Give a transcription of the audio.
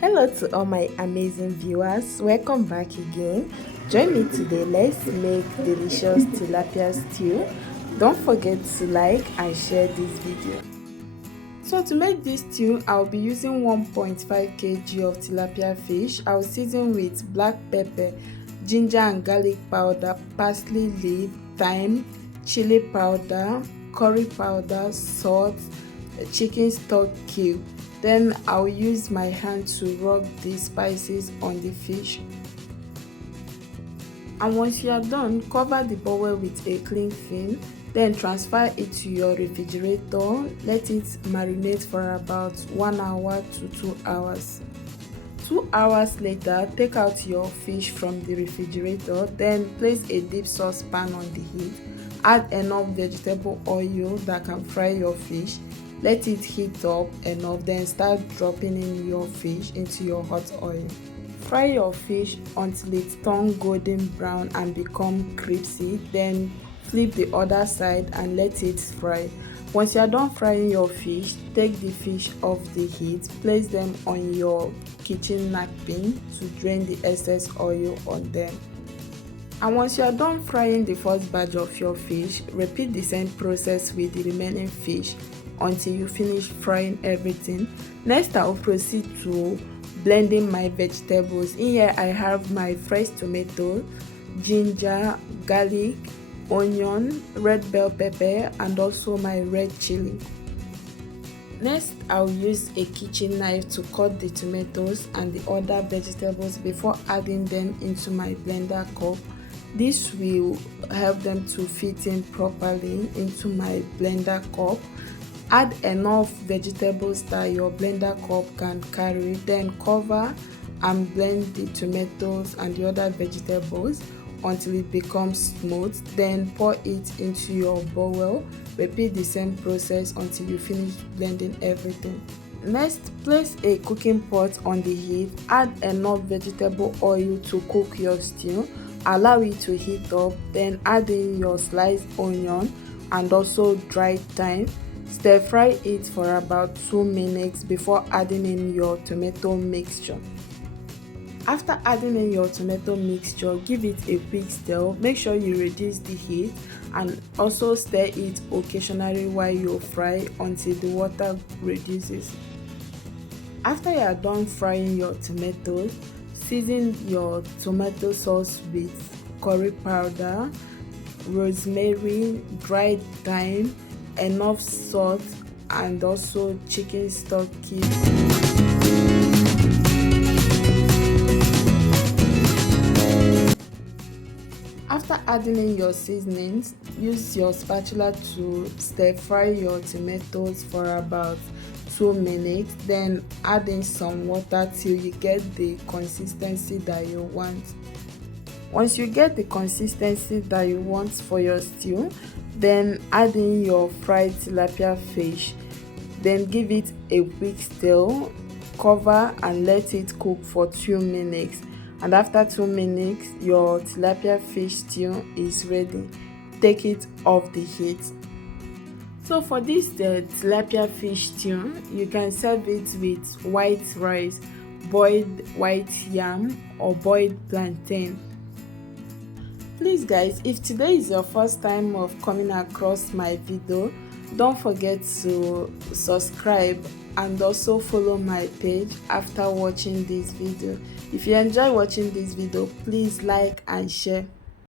Hello to all my amazing viewers, welcome back again. Join me today, let's make delicious tilapia stew. Don't forget to like and share this video. So to make this stew, I'll be using 1.5 kg of tilapia fish. I'll season with black pepper, ginger and garlic powder, parsley leaf, thyme, chili powder, curry powder, salt, chicken stock cube. Then I'll use my hand to rub these spices on the fish. And once you are done, cover the bowl with a cling film. Then transfer it to your refrigerator. Let it marinate for about 1 hour to 2 hours. 2 hours later, take out your fish from the refrigerator. Then place a deep saucepan on the heat. Add enough vegetable oil that can fry your fish. Let it heat up enough, then start dropping in your fish into your hot oil. Fry your fish until it turns golden brown and become crispy. Then flip the other side and let it fry. Once you are done frying your fish, take the fish off the heat, place them on your kitchen napkin to drain the excess oil on them. And once you are done frying the first batch of your fish, repeat the same process with the remaining fish until you finish frying everything. Next, I will proceed to blending my vegetables. In here I have my fresh tomato, ginger, garlic, onion, red bell pepper, and also my red chili. Next, I'll use a kitchen knife to cut the tomatoes and the other vegetables before adding them into my blender cup. This will help them to fit in properly into my blender cup. Add enough vegetables that your blender cup can carry, then cover and blend the tomatoes and the other vegetables until it becomes smooth. Then pour it into your bowl. Repeat the same process until you finish blending everything. Next, place a cooking pot on the heat. Add enough vegetable oil to cook your stew. Allow it to heat up, then add in your sliced onion and also dried thyme. Stir fry it for about 2 minutes before adding in your tomato mixture. After adding in your tomato mixture, give it a quick stir. Make sure you reduce the heat and also stir it occasionally while you fry until the water reduces. After you are done frying your tomatoes, season your tomato sauce with curry powder, rosemary, dried thyme, enough salt, and also chicken stock cube. After adding in your seasonings, use your spatula to stir fry your tomatoes for about 2 minutes. Then add in some water till you get the consistency that you want. Once you get the consistency that you want for your stew, then add in your fried tilapia fish. Then give it a quick stir, cover and let it cook for 2 minutes. And after 2 minutes, your tilapia fish stew is ready. Take it off the heat. So for this tilapia fish stew, you can serve it with white rice, boiled white yam, or boiled plantain. Please guys, if today is your first time of coming across my video, don't forget to subscribe and also follow my page after watching this video. If you enjoy watching this video, please like and share.